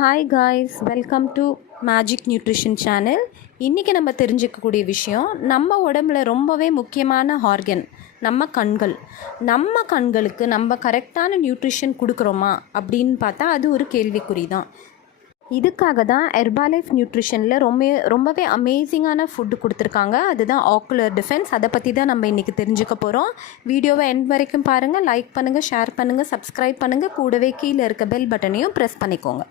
Hi guys, welcome to magic nutrition channel. இன்றைக்கி நம்ம தெரிஞ்சுக்கக்கூடிய விஷயம், நம்ம உடம்புல ரொம்பவே முக்கியமான ஆர்கன் நம்ம கண்கள். நம்ம கண்களுக்கு நம்ம கரெக்டான நியூட்ரிஷன் கொடுக்குறோமா அப்படின்னு பார்த்தா அது ஒரு கேள்விக்குறி தான். இதுக்காக தான் ஹெர்பாலைஃப் நியூட்ரிஷனில் ரொம்பவே அமேசிங்கான ஃபுட்டு கொடுத்துருக்காங்க. அதுதான் ஆக்குலர் டிஃபென்ஸ். அதை பற்றி தான் நம்ம இன்றைக்கி தெரிஞ்சுக்க போகிறோம். வீடியோவை எண்ட் வரைக்கும் பாருங்கள், லைக் பண்ணுங்கள், ஷேர் பண்ணுங்கள், சப்ஸ்கிரைப் பண்ணுங்கள். கூடவே கீழே இருக்க பெல் பட்டனையும் ப்ரெஸ் பண்ணிக்கோங்க.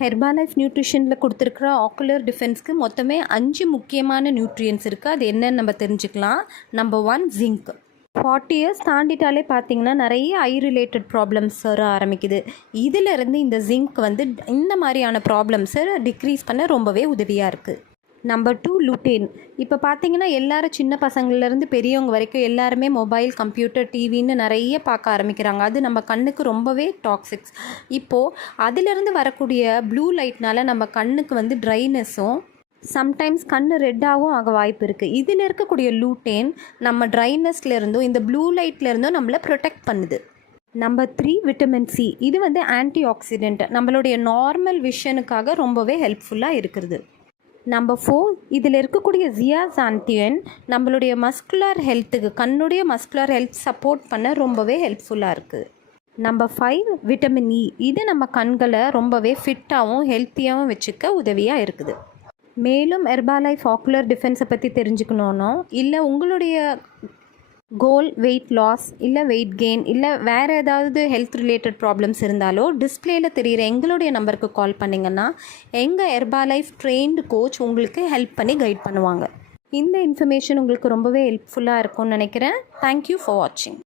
ஹெர்பாலைஃப் நியூட்ரிஷனில் கொடுத்துருக்குற ஆக்குலர் டிஃபென்ஸ்க்கு மொத்தமே 5 முக்கியமான நியூட்ரியன்ஸ் இருக்குது. அது என்னன்னு நம்ம தெரிஞ்சுக்கலாம். Number 1, zinc. 40 இயர்ஸ் தாண்டிட்டாலே பார்த்திங்கன்னா நிறைய ஐ ரிலேட்டட் ப்ராப்ளம்ஸ் வர ஆரம்பிக்குது. இதிலிருந்து இந்த ஜிங்க் இந்த மாதிரியான ப்ராப்ளம்ஸை டிக்ரீஸ் பண்ண ரொம்பவே உதவியாக இருக்குது. நம்பர் 2, லூட்டேன். இப்போ பார்த்தீங்கன்னா எல்லாரும் சின்ன பசங்கள்லேருந்து பெரியவங்க வரைக்கும் எல்லாருமே மொபைல், கம்ப்யூட்டர், டிவின்னு நிறைய பார்க்க ஆரம்பிக்கிறாங்க. அது நம்ம கண்ணுக்கு ரொம்பவே டாக்ஸிக்ஸ். இப்போது அதிலிருந்து வரக்கூடிய ப்ளூ லைட்னால் நம்ம கண்ணுக்கு ட்ரைனஸும் சம்டைம்ஸ் கண் ரெட்டாகவும் ஆக வாய்ப்பு இருக்குது. இதில் இருக்கக்கூடிய லூட்டேன் நம்ம ட்ரைனஸ்லேருந்தும் இந்த ப்ளூ லைட்லேருந்தும் நம்மளை ப்ரொடெக்ட் பண்ணுது. Number 3, vitamin C. இது ஆன்டி ஆக்சிடென்ட், நம்மளுடைய நார்மல் விஷனுக்காக ரொம்பவே ஹெல்ப்ஃபுல்லாக இருக்கிறது. நம்பர் 4, இதில் இருக்கக்கூடிய ஜியாசாந்தியன் நம்மளுடைய மஸ்குலர் ஹெல்த்துக்கு, கண்ணுடைய மஸ்குலர் ஹெல்த் சப்போர்ட் பண்ண ரொம்பவே ஹெல்ப்ஃபுல்லாக இருக்குது. Number 5, vitamin E. இது நம்ம கண்களை ரொம்பவே ஃபிட்டாகவும் ஹெல்த்தியாகவும் வச்சுக்க உதவியாக இருக்குது. மேலும் ஹெர்பாலைஃப் ஆக்குலர் டிஃபென்ஸை பற்றி தெரிஞ்சுக்கணுன்னோ, இல்லை உங்களுடைய கோல் வெயிட் லாஸ், இல்லை வெயிட் கெயின், இல்லை வேறு ஏதாவது ஹெல்த் ரிலேட்டட் ப்ராப்ளம்ஸ் இருந்தாலோ டிஸ்பிளேயில் தெரிகிற எங்களுடைய நம்பருக்கு கால் பண்ணிங்கன்னா எங்கள் ஹெர்பாலைஃப் ட்ரெயின்டு கோச் உங்களுக்கு ஹெல்ப் பண்ணி கைட் பண்ணுவாங்க. இந்த இன்ஃபர்மேஷன் உங்களுக்கு ரொம்பவே ஹெல்ப்ஃபுல்லாக இருக்கும்னு நினைக்கிறேன். தேங்க்யூ ஃபார் வாட்சிங்.